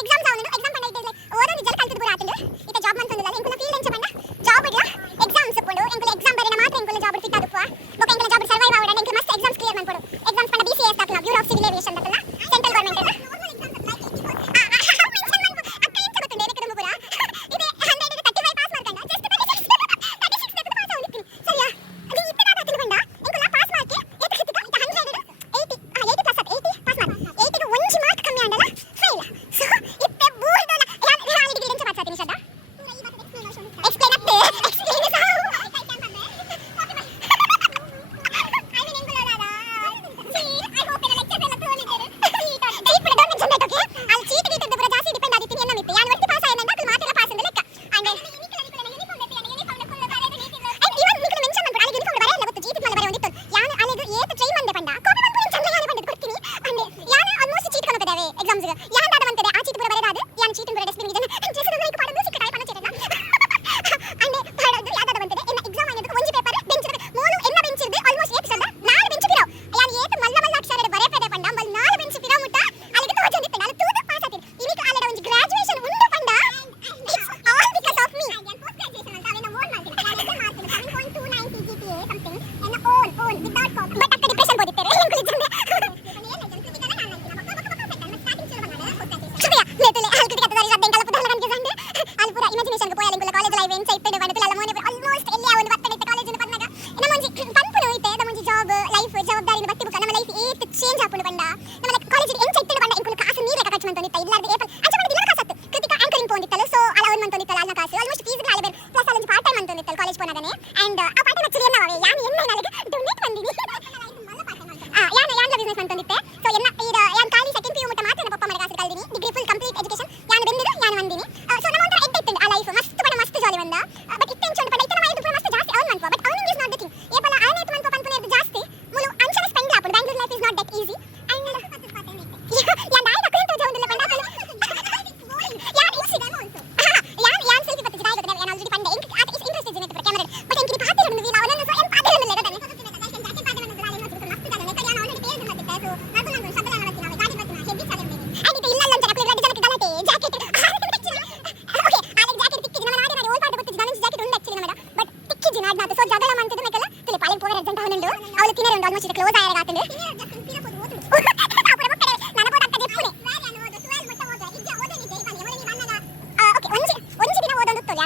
ಎಕ್ಸಾಮ್ಸ್ ಅವನು ಎಕ್ಸಾಮ್ ಬಂದ ಇದೆ ಓದೋದು ಜಲ ಕಲ್ತಿದ್ದು ಬರ ಆತಂದು ಇತ ಜಾಬ್ ಮಂತಂದಲ್ಲ ಇಂಕುನ ಫೀಲ್ ಎಂಚ ಬಂದ ಜಾಬ್ ಇಲ್ಲ ಎಕ್ಸಾಮ್ಸ್ ಪೊಂಡು ಇಂಕುನ ಎಕ್ಸಾಮ್ ಬರೆನ ಮಾತ್ರ ಇಂಕುನ ಜಾಬ್ ಫಿಟ್ ಆದುಪ್ಪ ಬೊಕ ಇಂಕುನ ಜಾಬ್ ಸರ್ವೈವ್ ಆವಡ ಇಂಕುನ ಮಸ್ತ್ ಎಕ್ಸಾಮ್ಸ್ ಕ್ಲಿಯರ್ ಮಾಡ್ಕೊಡು. ಎಕ್ಸಾಮ್ಸ್ ಪಂಡ BCS ತಾಕನ ಬ್ಯೂರೋ ಆಫ್ ಸಿವಿಲ್ ಏವಿಯೇಷನ್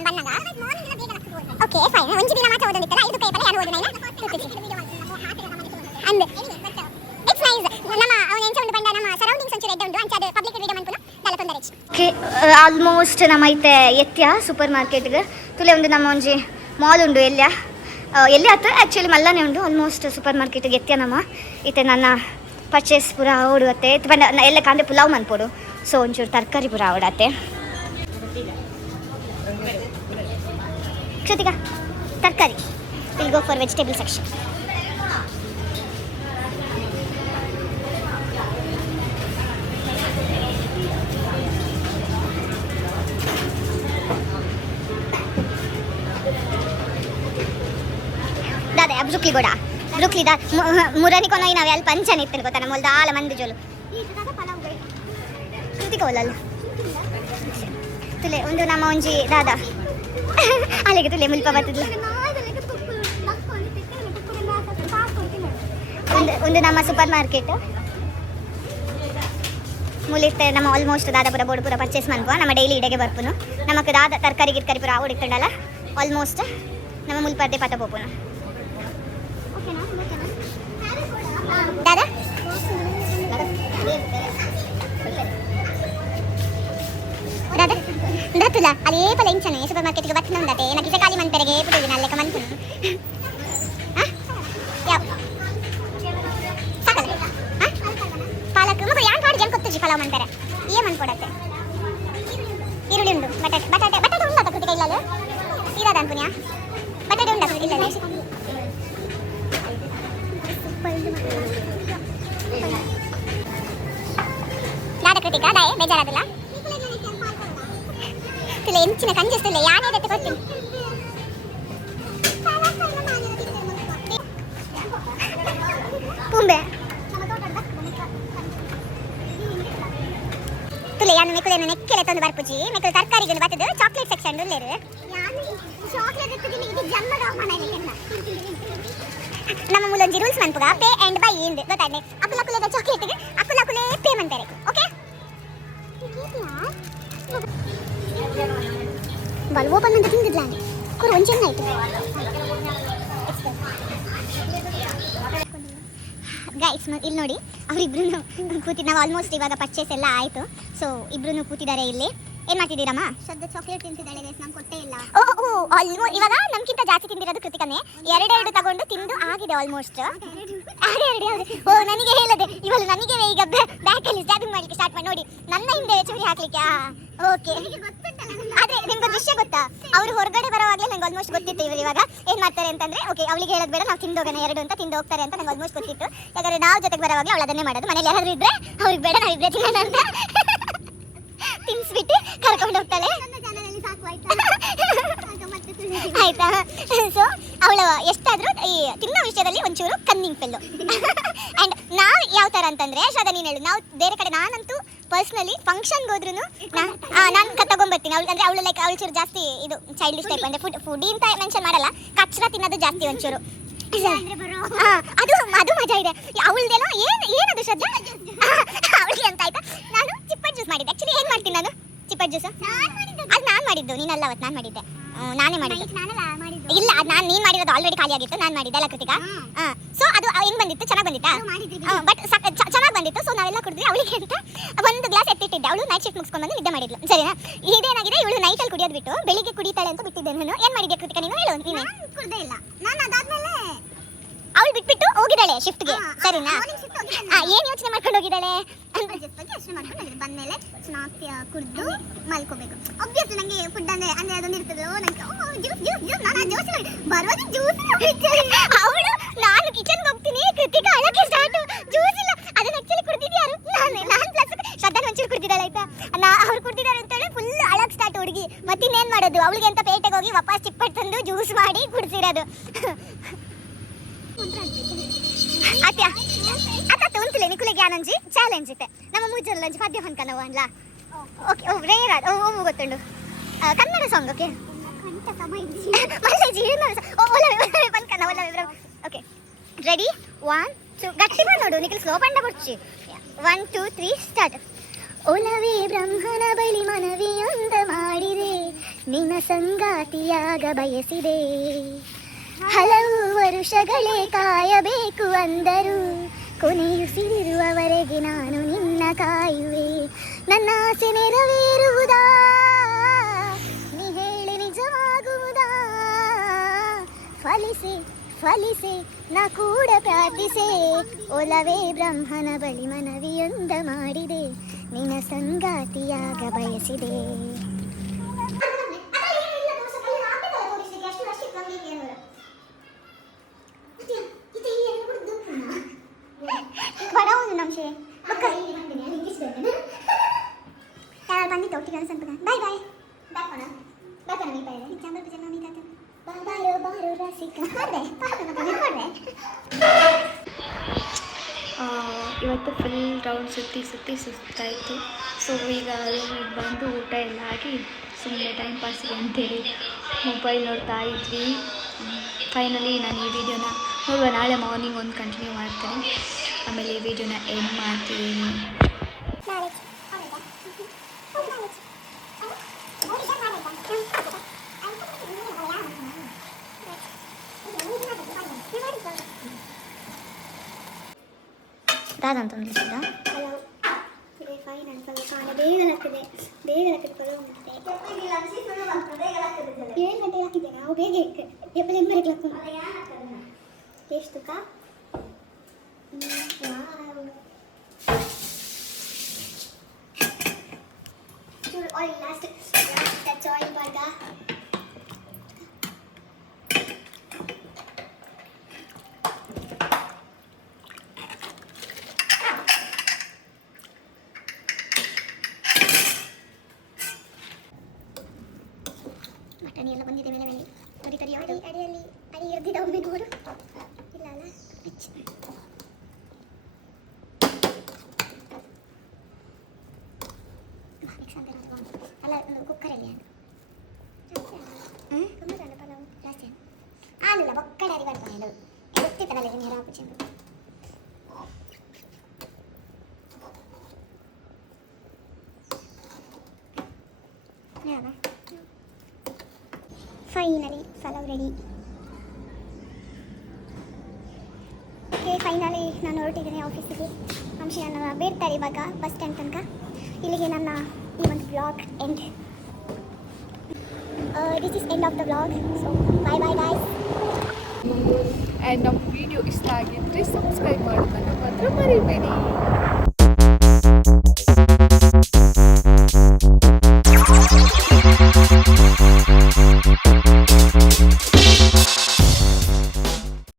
ನಾನು ಬಂದಾಗ ಓಕೆ ಫೈನ್ ಒಂಜಿ ದಿನ ಮಾತ್ರ ಓದೋದಿತ್ತಲ್ಲ ಇದು ಪೇಪರ್ ಯಾರು ಓದಿನ ಅಂದ್ ಇಟ್ಸ್ ನೈಸ್ ನಮ್ಮ ಅವನ ಎಂಚ ಉಂಡು ಬಂಡ ನಮ್ಮ ಸರೌಂಡಿಂಗ್ಸ್ ಒಂಚೂರು ಎಡ್ಡ ಉಂಡು ಅಂಚಾದ ಪಬ್ಲಿಕ್ ವಿಡಿಯೋ ಮನ್ಪುನ ದಲ ತೊಂದರೆ ಓಕೆ ಆಲ್ಮೋಸ್ಟ್ ನಮ್ಮ ಐತೆ ಎತ್ಯ ಸೂಪರ್ ಮಾರ್ಕೆಟ್ಗೆ ತುಲೆ ಒಂದು ನಮ್ಮ ಒಂಜಿ ಮಾಲ್ ಉಂಡು ಎಲ್ಲಿ ಆಯ್ತು ಆ್ಯಕ್ಚುಲಿ ಮಲ್ಲನೇ ಉಂಡು ಆಲ್ಮೋಸ್ಟ್ ಸೂಪರ್ ಮಾರ್ಕೆಟ್ಗೆ ಎತ್ಯ ನಮ್ಮ ಈತೆ ನನ್ನ ಪರ್ಚೇಸ್ ಪೂರ ಓಡುತ್ತೆ ಬಂಡ ಎಲ್ಲ ಕಾಂದೆ ಪುಲಾವ್ ಮನ್ಪೋಡು ಸೊ ಒಂಚೂರು ತರಕಾರಿ ಪೂರ ಓಡತ್ತೆ ಕ್ಷತಿಕಾ ತರಕಾರಿ will go for vegetable section ದಾದ ಬ್ರುಕ್ಲಿ ಗೋಡ ಬ್ರುಕ್ಲಿ ದಾ ಮುರನಿ ಕೊನೋ ನಾವು ಅಲ್ಲಿ ಪಂಚನ ಇತ್ತು ಗೊತ್ತಾ ನಮ್ಮ ದಾಲ ಮಂದಿ ಜೋಲು ಕೃತಿಕ ಒಲ್ಲಲ್ಲ ತುಲೆ ಒಂದು ನಮ್ಮ ಒಂಜಿ ದಾದ ಅಲ್ಲಿಗೆ ತುಲೆ ಮುಲ್ಪ ಬರ್ತದ ಒಂದು ನಮ್ಮ ಸೂಪರ್ ಮಾರ್ಕೆಟ್ ಮುಲಿತ್ತೆ ನಮ್ಮ ಆಲ್ಮೋಸ್ಟ್ ದಾದ ಪುರ ಬೋರ್ಡ್ ಪೂರ ಪರ್ಚೇಸ್ ಮನ್ಪುವ ನಮ್ಮ ಡೈಲಿ ಇಡೆಗೆ ಬರ್ಪುನು ನಮಕ್ ದಾದ ತರಕಾರಿ ಗಿರ್ಕಾರಿ ಪೂರ ಓಡಿಕೊಂಡಲ್ಲ ಆಲ್ಮೋಸ್ಟ್ ನಮ್ಮ ಮುಲ್ಪರ್ದೆ ಪತ ಪೋಪುನು ದಾದಾ ದಾದಾ ದಾತುಲ ಅದೇ ಪಲ ಇಂಚನೆ ಸೂಪರ್ ಮಾರ್ಕೆಟ್ಗೆ ಬರ್ತನ ಉಂಡತೆ ಏನ ಕಿಸ ಖಾಲಿ ಮಂತೆರೆಗೆ ಪುಟ್ಟಿದಿನ ಅಲ್ಲೆಕ್ಕ ಮನ್ಪುನು ಯಾವ ಸಾಕಲ್ಲ ಪಾಲಕ್ ಮಗ ಯಾನ್ ಕಾಡು ಜನ ಕೊತ್ತುಜಿ ಪಲಾವ್ ಮಂತಾರೆ ಏ ಮನ್ಪೊಡತ್ತೆ ಈರುಳ್ಳಿ ಉಂಡು ಬಟಾಟೆ ಉಂಡಾತ ಕೃತಿಕ ಇಲ್ಲಲ್ಲ ಇರಾದ ಅನ್ಪುನ್ಯಾ ಬಟಾಟೆ ಉಂಡಾತ ಇಲ್ಲ ದಾದ ಕೃತಿಕ ದಾಯೆ ಬೇಜಾರಾದಿಲ್ಲ ತುಲೆ ಎಂಚಿನ ಕಂಜಿಸ್ತಿಲ್ಲ ಯಾನೇ ಎತ್ತಿ ಕೊಡ್ತೀನಿ ಪುಂಬೆ ತುಲೆ ಯಾನು ಮೆಕ್ಕುಲೇನು ನೆಕ್ಕೆಲೆ ತಂದು ಬರ್ಪುಜಿ ಮೆಕ್ಕಲು ತರಕಾರಿಗೆ ಬರ್ತದೆ ಚಾಕ್ಲೇಟ್ ಸೆಕ್ಷನ್ ಉಳ್ಳೇರು ನಮ್ಮ ಮೂಲೊಂಜಿ ರೂಲ್ಸ್ ಮನ್ಪುಗ ಪೇ ಅಂಡ್ ಬೈ ಇಂದ್ ಗೊತ್ತಾಯ್ನೆ ಅಕುಲಕುಲೆದ ಚಾಕ್ಲೇಟ್ಗೆ ಅಕುಲಕುಲೆ ಪೇ ಮಂತಾರೆ ಓಕೆ ಬಲ್ ಓಪನ್ ಅಂತ ತಿಂದಿದ್ಲ ಕುರು ಒಂಚೆನ್ನ ಆಯ್ತು ಗೈಸ್ ಇಲ್ಲಿ ನೋಡಿ ಅವರಿಬ್ರು ಕೂತಿ ನಾವು ಆಲ್ಮೋಸ್ಟ್ ಇವಾಗ ಪರ್ಚೇಸ್ ಎಲ್ಲ ಆಯಿತು ಸೊ ಇಬ್ರು ಕೂತಿದ್ದಾರೆ ಇಲ್ಲಿ ಏನು ಮಾಡ್ತಿದ್ದೀರಮ್ಮ ಶ್ರದ್ಧಾ ಚಾಕ್ಲೇಟ್ ತಿಂತಿದ್ದಾಳೆ ಗೈಸ್ ನಾನು ಕೊಟ್ಟೇ ಇಲ್ಲ ಓ ಆಲ್ಮೋಸ್ಟ್ ಇವಾಗ ನಮ್ಗಿಂತ ಜಾಸ್ತಿ ತಿಂದಿರೋದು ಕೃತಿಕನೇ ಎರಡೆರಡು ತಗೊಂಡು ತಿಂದು ಆಗಿದೆ ಆಲ್ಮೋಸ್ಟ್ ಓ ನನಗೆ ಹೇಳದೆ ಇವಳು ನನಗೆ ಈಗ ಬ್ಯಾಕಲ್ಲಿ ಜಾಗಿಂಗ್ ಮಾಡ್ಲಿಕ್ಕೆ ಸ್ಟಾರ್ಟ್ ಮಾಡಿ ನೋಡಿ ನನ್ನ ಹಿಂದೆ ಚೂರಿ ಹಾಕ್ಲಿಕ್ಕೆ ಓಕೆ ಆದ್ರೆ ನಿಮ್ಗೆ ವಿಷಯ ಗೊತ್ತಾ ಅವರು ಹೊರಗಡೆ ಬರೋವಾಗಲೇ ನಂಗೆ ಆಲ್ಮೋಸ್ಟ್ ಗೊತ್ತಿತ್ತು ಇವರು ಇವಾಗ ಏನ್ ಮಾಡ್ತಾರೆ ಅಂತಂದ್ರೆ ಓಕೆ ಅವಳಿಗೆ ಹೇಳೋದು ಬೇಡ ನಾವು ತಿಂದೋಗೋಣ ಎರಡು ಅಂತ ತಿಂದು ಹೋಗ್ತಾರೆ ಅಂತ ನಂಗೆ ಆಲ್ಮೋಸ್ಟ್ ಗೊತ್ತಿತ್ತು ಯಾಕಂದ್ರೆ ನಾವು ಜೊತೆಗೆ ಬರೋವಾಗಲೇ ಅವಳು ಅದನ್ನೇ ಮಾಡೋದು ಮನೇಲಿ ಯಾರಾದ್ರೂ ಇದ್ರೆ ಅವ್ರಿಗೆ ಬೇಡ ನಾವು ಇಬ್ಬರೇ ತಿನ್ನೋಣ ಅಂತ ತಿನ್ಸ್ಬಿಟ್ಟು ಕರ್ಕೊಂಡು ಹೋಗ್ತಾಳೆ ಆಯ್ತಾ ಸೊ ಅವಳು ಎಷ್ಟಾದ್ರೂ ಈ ತಿನ್ನೋ ವಿಷಯದಲ್ಲಿ ಒಂಚೂರು ಕನ್ನಿಂಗ್ ಫೆಲ್ಲು ಅಂಡ್ ನಾವು ಯಾವ ತರ ಅಂತಂದ್ರೆ ಶ್ರದ್ಧಾ ನೀನು ಹೇಳು ನಾವು ಬೇರೆ ಕಡೆ ನಾನಂತೂ ಪರ್ಸ್ನಲಿ ಫಂಕ್ಷನ್ಗೆ ಹೋದ್ರೂ ನಾನು ತಗೊಂಡ್ಬರ್ತೀನಿ ಅವಳು ಅಂದ್ರೆ ಅವಳು ಲೈಕ್ ಅವಳು ಚೂರು ಜಾಸ್ತಿ ಇದು ಚೈಲ್ಡಿಶ್ ಟೈಪ್ ಅಂದ್ರೆ ಫುಡ್ ಅಂತ ಮೆನ್ಷನ್ ಮಾಡಲ್ಲ ಕಚ್ರ ತಿನ್ನೋದು ಜಾಸ್ತಿ ಒಂಚೂರು ಅದು ಮಜಾ ಇದೆ ಅವಳದೇನೋ ಏನದು ಶ್ರದ್ಧಾ ಅವಳಿಗೆ ಅಂತ ಆಯ್ತಾ ನಾನು ಚಿಪ್ಪಟ್ ಜ್ಯೂಸ್ ಮಾಡಿದ್ದೆ ಆಕ್ಚುಲಿ ಏನ್ ಮಾಡ್ತೀನಿ ನಾನು ಚಿಪ್ಪಟ್ ಜ್ಯೂಸ್ ಅದು ನಾನು ಮಾಡಿದ್ದು ನೀನಲ್ಲ ಅವತ್ತು ನಾನು ಮಾಡಿದ್ದೆ ನಾನೇ ಮಾಡಿದ್ದೆ ಇಲ್ಲ ಅದು ನಾನು ನೀನು ಮಾಡಿರೋದು ಆಲ್ರೆಡಿ ಖಾಲಿ ಆಗಿತ್ತು ನಾನು ಮಾಡಿದ್ದೆ ಅಲ್ಲ ಕೃತಿಕಾ ಸೊ ಅದು ಹೆಂಗ್ ಬಂದಿತ್ತು ಚೆನ್ನಾಗಿ ಬಂದಿತ್ತಾ ಬಟ್ ಚೆನ್ನಾಗಿ ಬಂದಿತ್ತು ಸೊ ನಾವೆಲ್ಲ ಕುಡಿದ್ವಿ ಅವಳಿಗೆ ಅಂತ ಒಂದು ಗ್ಲಾಸ್ ಎತ್ತಿಟ್ಟಿದ್ದೆ ಅವಳು ನೈಟ್ ಶಿಫ್ಟ್ ಮುಗಿಸ್ಕೊಂಡು ಬಂದು ನಿದ್ದೆ ಮಾಡಿದ್ಲು ಸರಿನಾ ಇದೇನಾಗಿದೆ ಇವಳು ನೈಟಲ್ಲಿ ಕುಡಿಯೋದು ಬಿಟ್ಟು ಬೆಳಿಗ್ಗೆ ಕುಡಿತಾಳೆ ಅಂತ ಬಿಟ್ಟಿದ್ದೆ ನಾನು ಏನು ಮಾಡಿದ್ದೆ ಕೃತಿಕಾ ನೀನು ಹೇಳು ನೀನು ಕುಡ್ದೇ ಇಲ್ಲ ನಾನು ಅದಾದ್ಮೇಲೆ ಅವಳು ಬಿಟ್ಬಿಟ್ಟು ಹೋಗಿದ್ದಾಳೆ ಶಿಫ್ಟ್ಗೆ ಸರಿನಾ ಏನು ಯೋಚನೆ ಮಾಡ್ಕೊಂಡು ಹೋಗಿದ್ದಾಳೆ ಬಂದ್ಮೇಲೆ ಚೆನ್ನಾಗಿ ಕುಡಿದು ಮಲ್ಕೋಬೇಕು ಒಬ್ವಿಯಸ್ಲಿ ನನಗೆ ಫುಡ್ ಅಂದ್ರೆ ಅದೊಂದು ಇರ್ತದೆ ಬರೋದು ಜ್ಯೂಸ್ ಅವಳು ನಾನು ಕಿಚನ್ಗೆ ಹೋಗ್ತೀನಿ ಕೃತಿಕಾ ಅಳಕ್ಕೆ ಸ್ಟಾರ್ಟ್ ಜ್ಯೂಸ್ ಇಲ್ಲ ಅದನ್ನ ಆಕ್ಚುಲಿ ಕುಡಿದಿದ್ಯಾರು ನಾನು ಪ್ಲಸ್ ಶ್ರದ್ಧಾ ಒಂಚೂರು ಕುಡಿದಿದ್ದಾಳೆ ಆಯ್ತಾ ಅವ್ರು ಕುಡಿದಿದ್ದಾರೆ ಅಂತೇಳಿ ಫುಲ್ ಅಳಕ್ಕೆ ಸ್ಟಾರ್ಟ್ ಹುಡುಗಿ ಮತ್ತಿನ್ನೇನು ಮಾಡೋದು ಅವಳಿಗೆ ಅಂತ ಪೇಟೆಗೆ ಹೋಗಿ ವಾಪಸ್ ಚಿಪ್ಪಟ್ಟು ತಂದು ಜ್ಯೂಸ್ ಮಾಡಿ ಕುಡಿಸಿರೋದು ಅತ್ಯ ಅತ್ತ ಉಂಟುಲೆ ನಿಕುಲೆಗೆ ಆನಂಜಿ ಚಾಲೆಂಜ್ ಇತ್ತೆ ನಮ್ಮ ಮೂಜಲ್ಲಂಜಿ ಪದ್ಯ ಫನ್ಕ ನಾವು ಅನ್ಲ ಓಕೆ ಓ ರೇರ ಓ ಗೊತ್ತುಂಡು ಕನ್ನಡ ಸಾಂಗ್ ಓಕೆ ಮಲ್ಲೇಜಿ ಒಲವೆ ಪನ್ಕನ ಒಲವೆ ಓಕೆ ರೆಡಿ 1 2 ಗಟ್ಟಿ ನೋಡು ನಿಖಿಲ್ ಸ್ಲೋ ಪಂಡ ಬರ್ಚಿ 1 2 3 ಸ್ಟಾರ್ಟ್ ಒಲವೇ ಬ್ರಹ್ಮನ ಬಳಿ ಮನವಿಯೊಂದ ಮಾಡಿದೆ, ನಿನ್ನ ಸಂಗಾತಿಯಾಗ ಬಯಸಿದೆ. ಹಲವು ವರುಷಗಳೇ ಕಾಯಬೇಕು ಅಂದರು, ಕೊನೆಯುಸಿರಿರುವವರೆಗೆ ನಾನು ನಿನ್ನ ಕಾಯುವೆ. ನನ್ನ ಆಸೆ ನೆರವೇರುವುದಾ, ನೀ ಹೇಳಿ ನಿಜವಾಗುವುದಾ? ಫಲಿಸೆ ಫಲಿಸೆ ನಾ ಕೂಡ ಪ್ರಾರ್ಥಿಸೆ, ಒಲವೇ ಬ್ರಹ್ಮನ ಬಳಿ ಮನವಿಯೊಂದ ಮಾಡಿದೆ, ನಿನ್ನ ಸಂಗಾತಿಯಾಗ ಬಯಸಿದೆ. ಬಂದಿತ್ತು ಒಟ್ಟಿಗೆ ಸ್ವಲ್ಪ ಬಾಯ್ ಬಾಯ್ ಬಾಕೋಣ ಬಾಕೋಣ ಮೀ ಬಾಯ್ ಚಾಂಬರ್ ಜನ ಮೀ ತಾತ ಬಾರೋ ಬಾರೋ ರಾಸಿಕ ಹಾಡ್ದೆ ಹಾಡ್ದೆ. ಇವತ್ತು ಫುಲ್ ರೌಂಡ್ ಸುತ್ತಾಯಿತು. ಸೊ ಈಗ ರೂಮಿಗೆ ಬಂದು ಊಟ ಎಲ್ಲ ಆಗಿ ಸುಮ್ಮನೆ ಟೈಮ್ ಪಾಸಿಗೆ ಅಂತೇಳಿ ಮೊಬೈಲ್ ನೋಡ್ತಾ ಇದ್ವಿ. ಫೈನಲಿ ನಾನು ಈ ವಿಡಿಯೋನ ನೋಡುವ ನಾಳೆ ಮಾರ್ನಿಂಗ್ ಒಂದು ಕಂಟಿನ್ಯೂ ಮಾಡ್ತೇನೆ. ಆಮೇಲೆ ಈ ವಿಡಿಯೋನ ಎಂಡ್ ಮಾಡ್ತಿದ್ದೀನಿ. ರಾದಂತ ಒಂದು ಫೈನಲ್ ಕಾಣ ಬೇಗ ಆಗ್ತದೆ ಪಲಾವ್ ಮಾಡ್ತದೆ. 7 ಗಂಟೆ ಹಾಕಿದ್ದೆ ನಾವು ಬೇಗ ಎಪ್ಪಲೆಂಬರಿಗೆ ಎಷ್ಟು ಕಾ ಆಯಿಲ್ ಲಾಸ್ಟ್ ಆಯಿಲ್ ಬಾರ್ಗ ಮಟನ್ ಎಲ್ಲ ಬಂದಿದೆ ಮೇಲೆ ಮೇಲೆ ತರಿ ಅಡಿ ಇರ್ದಿದ್ದ ಒಮ್ಮೆ ನೋಡು ಇಲ್ಲ ಅಲ್ಲ ಅಲ್ಲ ಕುಕ್ಕರಲ್ಲಿ ಕುಮ್ಮಲ್ಲ ಪಲಾವು ಜಾಸ್ತಿ ಅಲ್ಲ ಒಕ್ಕಡೆ ಅಡಿ ಬರ್ತಾನೆ ಇದು ಗೊತ್ತಿತ್ತಲ್ಲ ನೀರು ಹಾಕು ಚೆಂದ finally pulao ready. Okay finally ನಾನು ಹೊರಟಿದ್ದೀನಿ ಆಫೀಸಿಗೆ. ಅಂಶಿ ನನ್ನ ಬೇಡ್ತಾರೆ ಇವಾಗ ಬಸ್ ಸ್ಟ್ಯಾಂಡ್ ತನಕ. ಇಲ್ಲಿಗೆ ನನ್ನ ಈ ಒಂದು blog end. This is end of the blog. So bye bye guys. And ನಮ್ಮ ವಿಡಿಯೋ ಇಷ್ಟ ಆಗಿದ್ದರೆ ಸಬ್ಸ್ಕ್ರೈಬ್ ಮಾಡೋದನ್ನು ಮಾತ್ರ ಮರಿಬೇಡಿ.